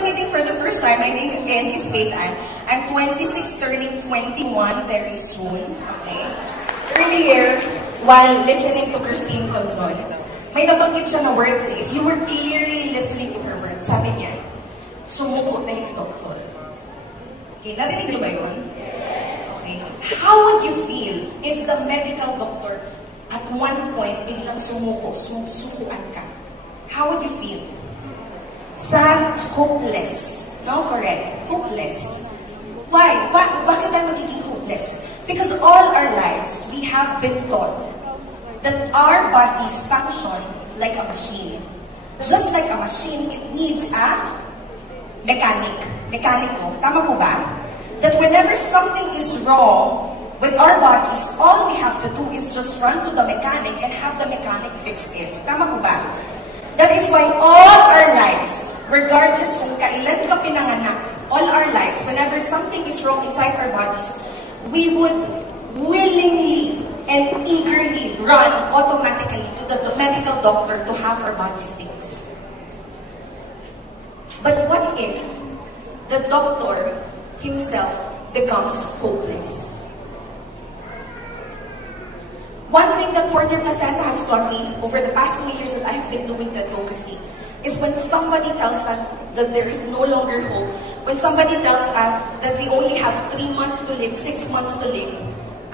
I'm meeting for the first time, my name again is Faith Ann. I'm 26, turning 21 very soon. Okay? Earlier, while listening to Christine Conzon, may nabanggit siya na words eh. If you were clearly listening to her words, sabi niya, sumuko na yung doktor. Okay, narinig niyo ba yun? Okay. How would you feel if the medical doctor at one point biglang susukuan ka? How would you feel? Sad, hopeless. No, correct. Hopeless. Why? Bakit tayo magiging hopeless? Because all our lives, we have been taught that our bodies function like a machine. Just like a machine, it needs a mekaniko. Tama po ba? That whenever something is wrong with our bodies, all we have to do is just run to the mechanic and have the mechanic fix it. Tama po ba? That is why all our lives, regardless kung kailan ka pinanganak, all our lives, whenever something is wrong inside our bodies, we would willingly and eagerly run automatically to the medical doctor to have our bodies fixed. But what if the doctor himself becomes hopeless? One thing that Purtier Placenta has taught me over the past 2 years that I have been doing the advocacy is when somebody tells us that there is no longer hope, when somebody tells us that we only have 3 months to live, 6 months to live,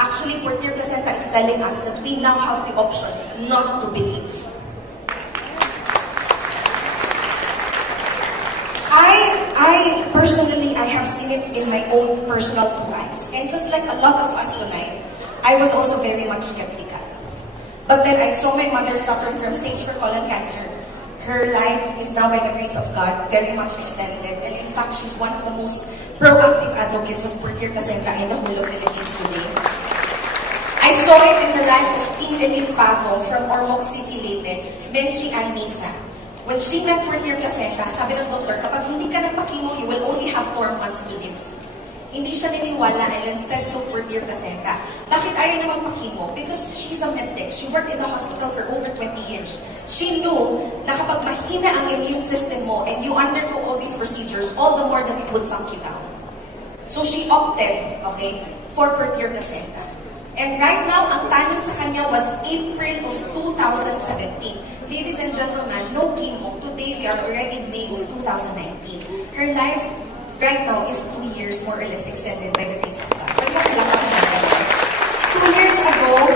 actually Purtier Placenta is telling us that we now have the option not to believe. Personally, I have seen it in my own personal 2 eyes. And just like a lot of us tonight, I was also very much skeptical. But then I saw my mother suffering from stage 4 colon cancer. Her life is now, by the grace of God, very much extended. And in fact, she's one of the most proactive advocates of Purtier Placenta in the whole of Philippines today. I saw it in the life of Team Elite Pavo from Ormoc City, Leyte, Menchi and Misa. When she met Purtier Placenta, sabi ng doktor, kapag hindi ka nagpakimo, you will only have 4 months to live. Hindi siya niniwala and instead took Purtier Placenta. Bakit ayaw naman pakimo? Because she's a medtech. She worked in the hospital for over 20 years. She knew na kapag mahina ang immune system mo and you undergo all these procedures, all the more that it would sunk you down. So she opted, okay, for Purtier Placenta. And right now, ang tanim sa kanya was April of 2017. Ladies and gentlemen, no chemo. Today, we are already May of 2019. Her life right now is 2 years more or less extended by the grace of God. But 2 years ago,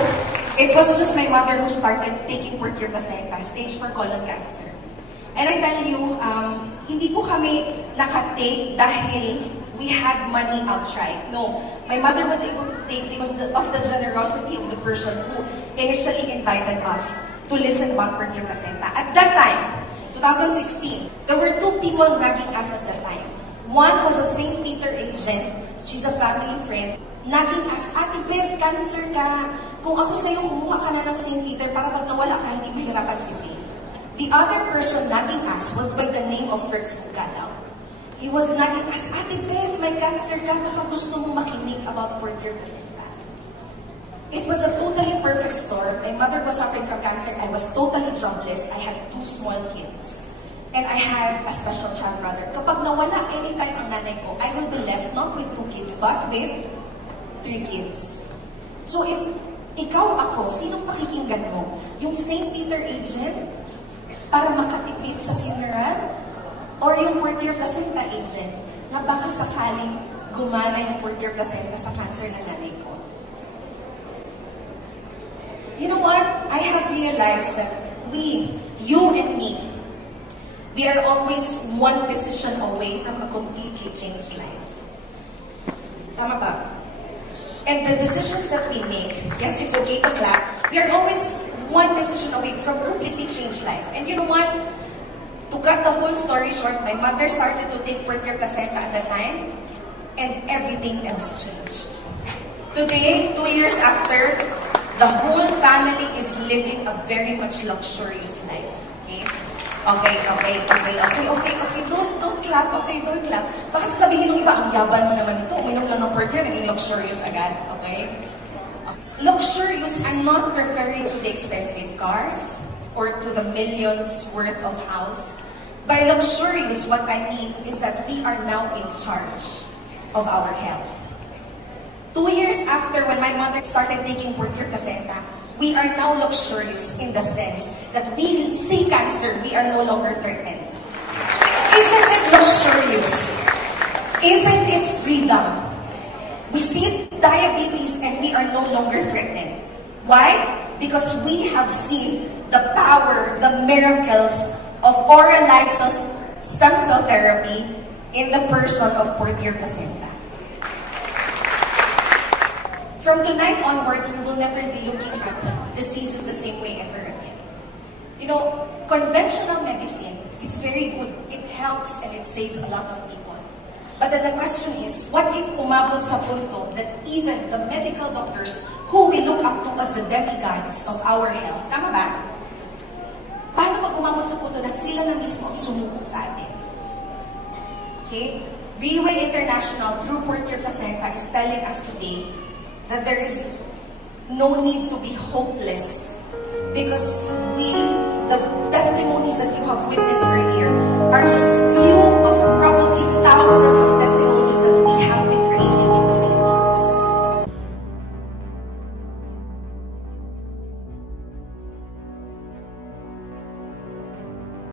it was just my mother who started taking Purtier Placenta, stage 4 colon cancer. And I tell you, hindi po kami nakatake dahil we had money outright. No, my mother was able to take because of the generosity of the person who initially invited us to listen about Purtier Placenta. At that time, 2016, there were 2 people nagging us at that time. One was a St. Peter agent. She's a family friend. Nagging us, Ate Beth, cancer ka. Kung ako sa'yo, kumuha ka na ng St. Peter para pag nawala ka, hindi mahirapan si Faith. The other person nagging us was by the name of Fritz Bukalaw. He was nagging us, Ate Beth, may cancer ka, baka gusto mo makinig about Purtier Placenta. It was a totally perfect storm. My mother was suffering from cancer. I was totally jobless. I had 2 small kids. And I had a special child brother. Kapag nawala anytime ang nanay ko, I will be left not with 2 kids, but with 3 kids. So if ikaw ako, sinong pakikinggan mo? Yung St. Peter agent para makatipid sa funeral? Or yung Purtier Placenta agent na baka sakaling gumana yung Purtier Placenta sa cancer ng nanay ko? You know what? I have realized that we, you and me, we are always one decision away from a completely changed life. Tama ba? And the decisions that we make, yes, it's okay to clap, we are always one decision away from a completely changed life. And you know what? To cut the whole story short, my mother started to take Purtier Placenta at the time, and everything else changed. Today, 2 years after, the whole family is living a very much luxurious life. Okay? Okay. Don't clap. Okay, don't clap. Baka sabihin ng iba, ang yaban mo naman ito. Uminom lang ng Purtier, naging luxurious agad. Okay? Luxurious, I'm not referring to the expensive cars or to the millions worth of house. By luxurious, what I mean is that we are now in charge of our health. 2 years after when my mother started taking Purtier Placenta, we are now luxurious in the sense that we see cancer, we are no longer threatened. Isn't it luxurious? Isn't it freedom? We see diabetes and we are no longer threatened. Why? Because we have seen the power, the miracles of oral life stem cell therapy in the person of Purtier Placenta. From tonight onwards, we will never be looking at diseases the same way ever again. You know, conventional medicine, it's very good. It helps and it saves a lot of people. But then the question is, what if umabot sa punto that even the medical doctors who we look up to as the demigods of our health, tama ba? Paano pag umabot sa punto na sila na mismo ang sumuko sa atin? Okay? Vieway International through Purtier Placenta is telling us today that there is no need to be hopeless because the testimonies that you have witnessed earlier are just